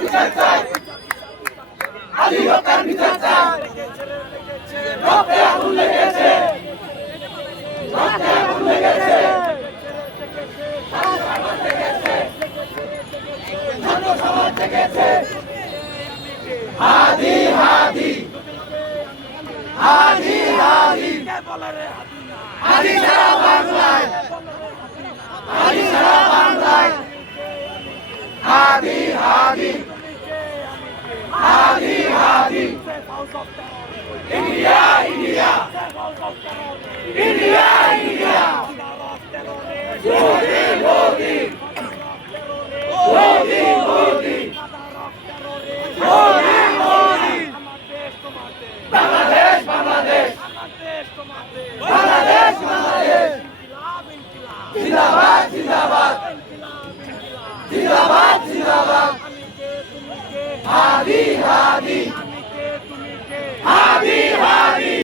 বিচার চাই, আলী হত্যার বিচার চাই, রক্তে আগুন লেগেছে, রক্তে আগুন লেগেছে, জনসমাজ জেগেছে, হাদি হাদি হাদি হাদি হাদি সারা বাংলায়, হাদি সারা বাংলায়, Hadi Hadi Hadi Hadi India India India India Modi Modi Modi Modi Modi Modi Bangladesh Bangladesh Bangladesh Bangladesh জিন্দাবাদ জিন্দাবাদ জিন্দাবাদ জিন্দাবাদ হাদি হাদি